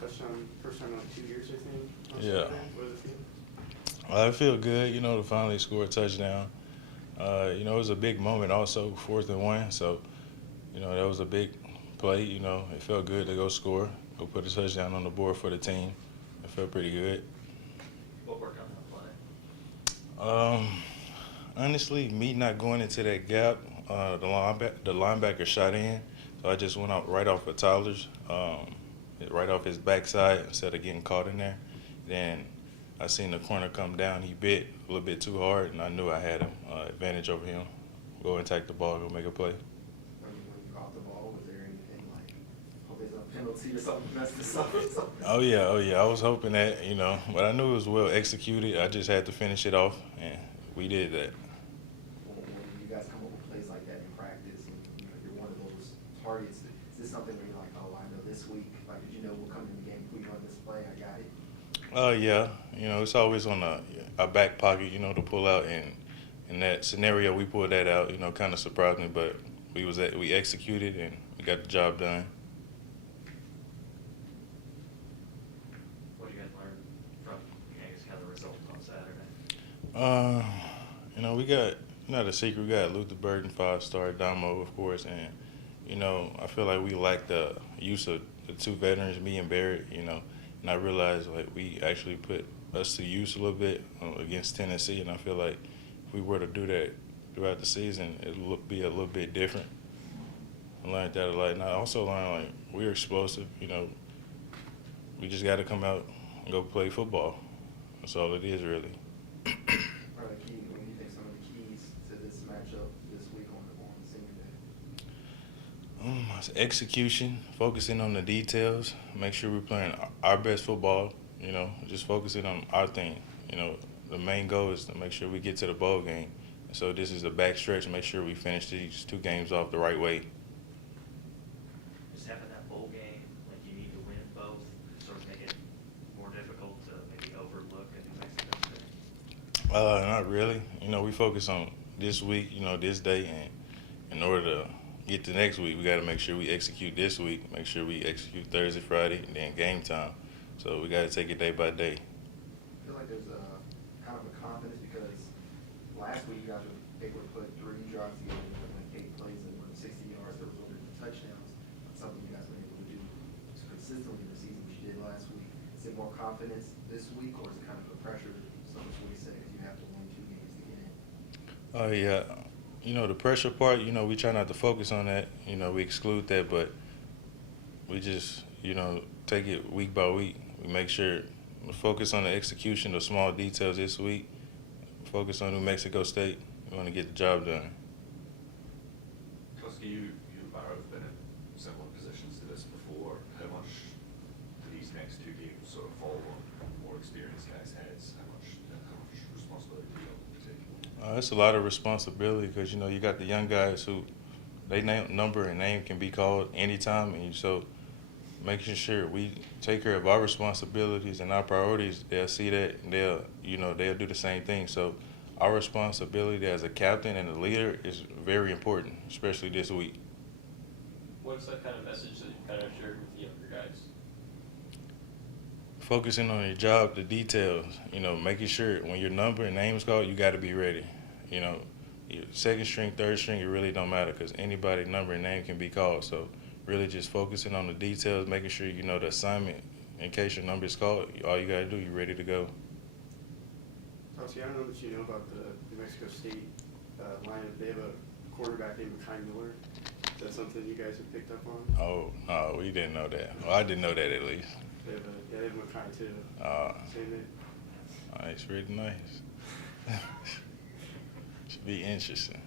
touchdown, first time in like 2 years, I think. Yeah. What does it feel? I feel good, to finally score a touchdown. It was a big moment also, 4th and 1. So, that was a big play. It felt good to go score, go put a touchdown on the board for the team. It felt pretty good. What worked on that play? Honestly, me not going into that gap, the linebacker shot in, so I just went out right off of Tyler's, right off his backside instead of getting caught in there. Then I seen the corner come down. He bit a little bit too hard, and I knew I had him advantage over him. Go and take the ball, go make a play. When you caught the ball, was there anything like, hope there's a penalty or something, mess this up or something? Oh yeah. I was hoping that, but I knew it was well executed. I just had to finish it off, and we did that. When you guys come up with plays like that in practice, and you're one of those targets, is this something where you're like, oh, I know this week, like, did you know we'll come in the game if we run this play, I got it? Yeah. It's always on a back pocket, to pull out, and in that scenario, we pulled that out. Kind of surprised me, but we executed and we got the job done. What did you guys learn from kind of the results on Saturday? We got not a secret. We got Luther Burton, 5-star, Damo, of course, and I feel like we lacked the use of the two veterans, me and Barrett. And I realized like we actually put us to use a little bit against Tennessee, and I feel like if we were to do that throughout the season, it would be a little bit different. I learned that a lot, and I also learned like we're explosive. We just got to come out and go play football. That's all it is, really. What do you think some of the keys to this matchup this week on Senior Day? Execution, focusing on the details, make sure we're playing our best football, just focusing on our thing. The main goal is to make sure we get to the bowl game. So this is the back stretch, make sure we finish these 2 games off the right way. Just having that bowl game, like you need to win both, sort of make it more difficult to maybe overlook a New Mexico State? Not really. We focus on this week, this day, and in order to get to next week, we got to make sure we execute this week, make sure we execute Thursday, Friday, and then game time. So we got to take it day by day. I feel like there's a kind of a confidence because last week you guys were able to put 3 drives together with like 8 plays and 60 yards. There was over the touchdowns. Something you guys were able to do consistently this season, which you did last week. Is it more confidence this week, or is it kind of the pressure, so much what you say, because you have to win 2 games to get in? Oh yeah. The pressure part, we try not to focus on that. We exclude that, but we just, take it week by week. We make sure we focus on the execution, the small details this week. Focus on New Mexico State. We want to get the job done. Tauskie, you and Barrow have been in similar positions to this before. How much do these next 2 games sort of fall on more experienced guys' heads? How much responsibility do you have to take? It's a lot of responsibility because, you got the young guys who they number and name can be called anytime. And so making sure we take care of our responsibilities and our priorities, they'll see that and they'll do the same thing. So our responsibility as a captain and a leader is very important, especially this week. What's that kind of message that you kind of shared with the younger guys? Focusing on your job, the details, making sure when your number and name is called, you got to be ready. Your second string, third string, it really don't matter because anybody number and name can be called. So really just focusing on the details, making sure you know the assignment in case your number is called. All you got to do, you're ready to go. Tauskie, I don't know that you know about the New Mexico State lineup. They have a quarterback named Kai Miller. Is that something you guys have picked up on? Oh, no, we didn't know that. Well, I didn't know that at least. They have Makai too. Same name. It's really nice. Should be interesting.